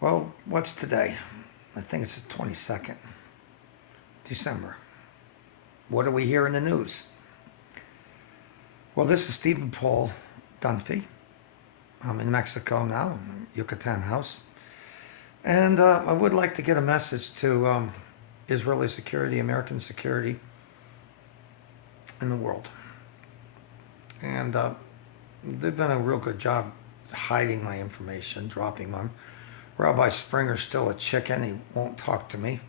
Well, what's today? I think it's the 22nd, December. What do we hear in the news? Well, this is Stephen Paul Dunphy. I'm in Mexico now, in Yucatan House. And I would like to get a message to Israeli security, American security in the world. And they've done a real good job hiding my information, dropping them. Rabbi Springer's still a chicken. He won't talk to me.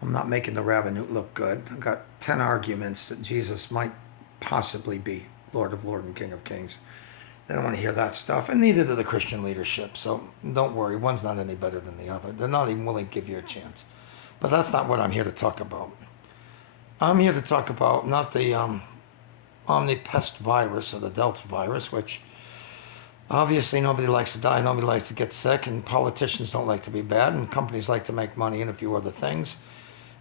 I'm not making the rabbinate look good. I've got 10 arguments that Jesus might possibly be Lord of Lords and King of Kings. They don't want to hear that stuff, and neither do the Christian leadership. So don't worry, one's not any better than the other. They're not even willing to give you a chance. But that's not what I'm here to talk about. I'm here to talk about not the omnipest virus or the Delta virus, which obviously nobody likes to die, nobody likes to get sick, and politicians don't like to be bad, and companies like to make money and a few other things.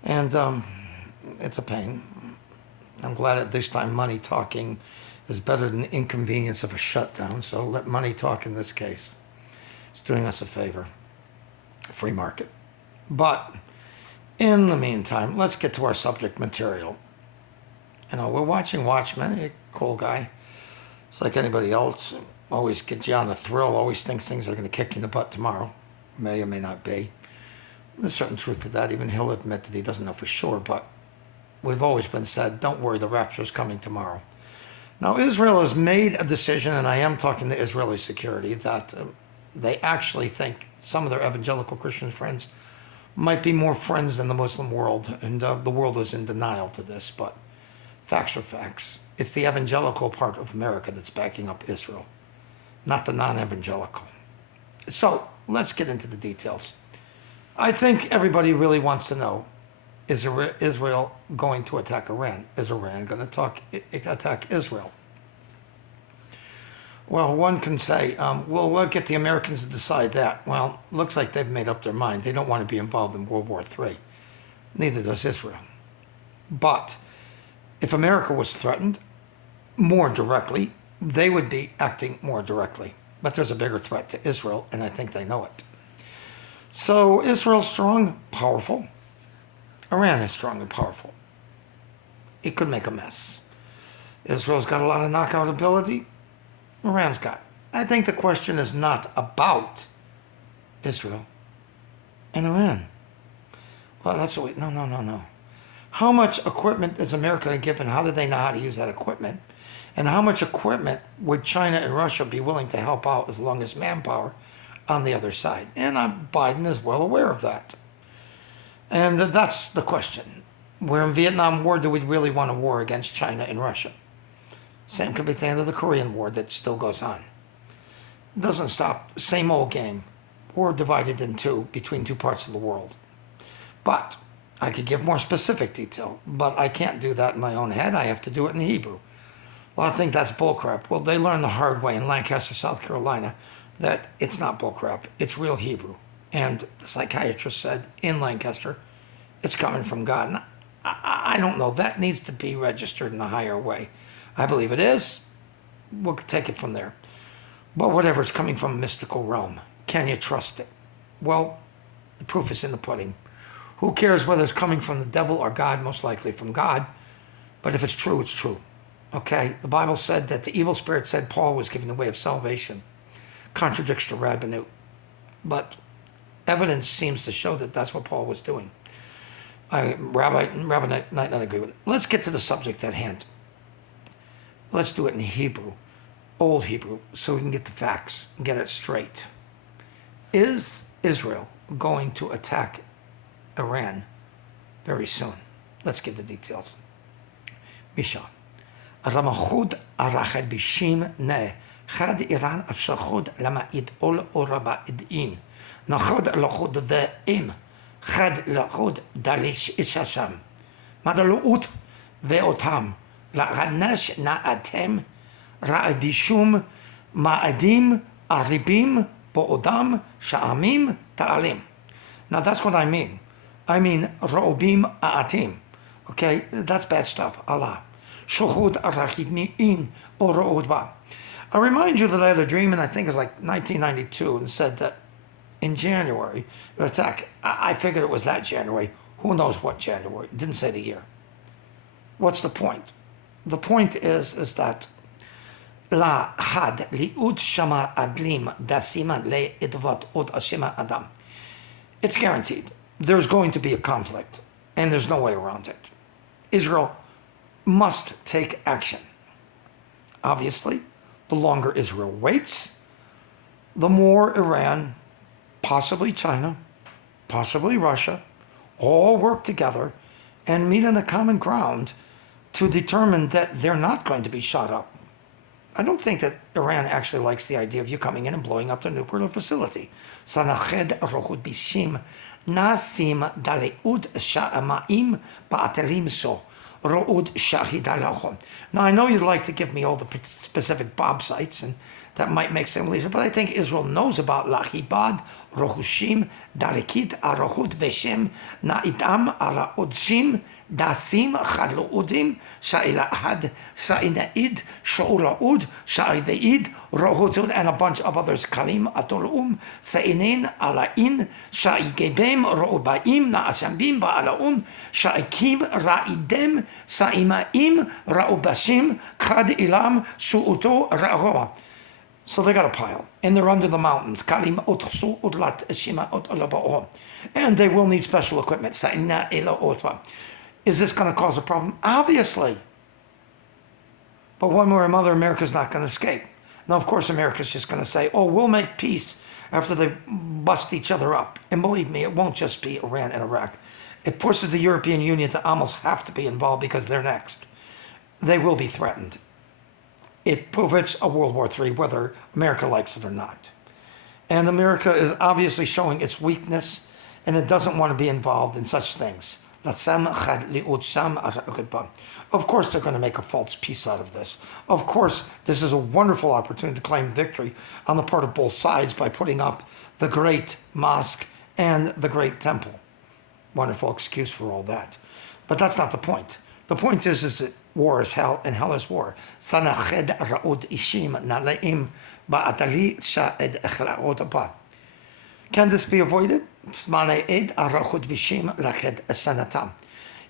And it's a pain. I'm glad at this time money talking is better than the inconvenience of a shutdown, so let money talk in this case. It's doing us a favor. Free market. But in the meantime, let's get to our subject material. You know, we're watching Watchmen, a cool guy. It's like anybody else. Always gets you on the thrill, always thinks things are going to kick you in the butt tomorrow. May or may not be. There's certain truth to that. Even he'll admit that he doesn't know for sure, but we've always been said, don't worry, the rapture's coming tomorrow. Now, Israel has made a decision, and I am talking to Israeli security, that they actually think some of their evangelical Christian friends might be more friends than the Muslim world, and the world is in denial to this, but facts are facts. It's the evangelical part of America that's backing up Israel, not the non-evangelical. So let's get into the details. I think everybody really wants to know, is Israel going to attack Iran? Is Iran going to attack Israel? Well, one can say, we'll get the Americans to decide that. Well, looks like they've made up their mind. They don't want to be involved in World War III. Neither does Israel. But if America was threatened more directly, they would be acting more directly. But there's a bigger threat to Israel, and I think they know it. So Israel's strong, powerful. Iran is strong and powerful. It could make a mess. Israel's got a lot of knockout ability. Iran's got. I think the question is not about Israel and Iran. Well, that's what we, no. How much equipment is America given? How do they know how to use that equipment? And how much equipment would China and Russia be willing to help out as long as manpower on the other side? And Biden is well aware of that. And that's the question. We're in Vietnam War. Do we really want a war against China and Russia? Same could be the end of the Korean War that still goes on. It doesn't stop. Same old game. War divided in two between two parts of the world. But I could give more specific detail, but I can't do that in my own head. I have to do it in Hebrew. Well, I think that's bullcrap. Well, they learned the hard way in Lancaster, South Carolina, that it's not bullcrap. It's real Hebrew. And the psychiatrist said in Lancaster, it's coming from God. And I don't know. That needs to be registered in a higher way. I believe it is. We'll take it from there. But whatever is coming from a mystical realm, can you trust it? Well, the proof is in the pudding. Who cares whether it's coming from the devil or God? Most likely from God. But if it's true, it's true. Okay? The Bible said that the evil spirit said Paul was given the way of salvation. Contradicts the rabbinate. But evidence seems to show that that's what Paul was doing. Rabbi might not agree with it. Let's get to the subject at hand. Let's do it in Hebrew, Old Hebrew, so we can get the facts and get it straight. Is Israel going to attack Iran very soon? Let's get the details. Misha. Ramachud arachad bishim ne chad Iran afshachud lama'id ol oraba idin nachod lachud ve'im chad lachud dalish ishasham madalut ve'otam la'anash na'atem ra'adishum ma'adim aribim bo'odam sha'amim ta'alim. Now that's what I mean. I mean ra'obim a'atim. Okay, that's bad stuff. Allah. Shochud arachidni'in or ba. I remind you that I had a dream, and I think it was like 1992, and said that in January to attack. I figured it was that January. Who knows what January? It didn't say the year. What's the point? The point is that La had li'ud shama adlim dasima le idvat od ashima adam. It's guaranteed. There's going to be a conflict, and there's no way around it. Israel must take action. Obviously, the longer Israel waits, the more Iran, possibly China, possibly Russia, all work together and meet on a common ground to determine that they're not going to be shot up. I don't think that Iran actually likes the idea of you coming in and blowing up the nuclear facility. Sanached rohud bishim nasim daleud sha'amaim ba'atelim so ro'ud shahidalahum. Now I know you'd like to give me all the specific bomb sites, and that might make some illusion, but I think Israel knows about Lahibad, Rohushim, Dalekit, Arohud, Veshem, Na'idam, Araudshim, Dasim, Chadloudim, Sha'ilahad, Sha'inaid, Sha'ulaud, Sha'iveid, Rohutzud, and a bunch of others, Kalim, Atolum, Sa'inin, Ala'in, Sha'igebem, Ro'ubaim, Na'ashambim, Ba'alaum, Sha'ikim, Ra'idem, Sa'imaim, Ra'ubashim, Khad Ilam, Su'uto, Ra'hoa. So they got a pile, and they're under the mountains. And they will need special equipment. Is this going to cause a problem? Obviously. But one way or another, America's not going to escape. Now, of course, America's just going to say, oh, we'll make peace after they bust each other up. And believe me, it won't just be Iran and Iraq. It forces the European Union to almost have to be involved because they're next. They will be threatened. It prevents a World War III, whether America likes it or not. And America is obviously showing its weakness, and it doesn't want to be involved in such things. Of course, they're going to make a false peace out of this. Of course, this is a wonderful opportunity to claim victory on the part of both sides by putting up the Great Mosque and the Great Temple. Wonderful excuse for all that. But that's not the point. The point is that war is hell, and hell is war. Sanached ra'ud ishim naleim ba'atali sha'ed echla'od ba. Can this be avoided?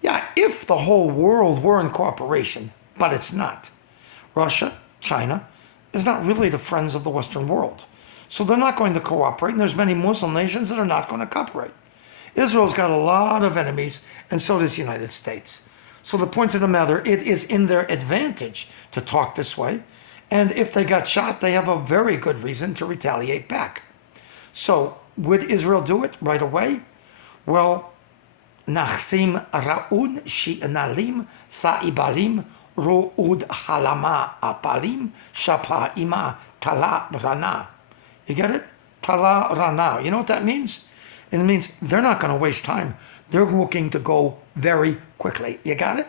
Yeah, if the whole world were in cooperation, but it's not. Russia, China, is not really the friends of the Western world. So they're not going to cooperate, and there's many Muslim nations that are not going to cooperate. Israel's got a lot of enemies, and so does the United States. So the point of the matter, it is in their advantage to talk this way. And if they got shot, they have a very good reason to retaliate back. So would Israel do it right away? Well, Nachsim Ra'un Shi'nalim Sa'ibalim Ro'ud Halama Apalim Shapa Ima Tala Rana. You get it? Tala Rana. You know what that means? It means they're not going to waste time. They're looking to go very quickly. You got it?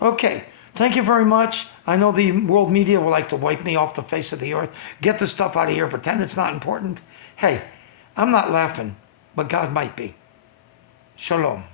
Okay. Thank you very much. I know the world media will like to wipe me off the face of the earth. Get the stuff out of here. Pretend it's not important. Hey, I'm not laughing, but God might be. Shalom.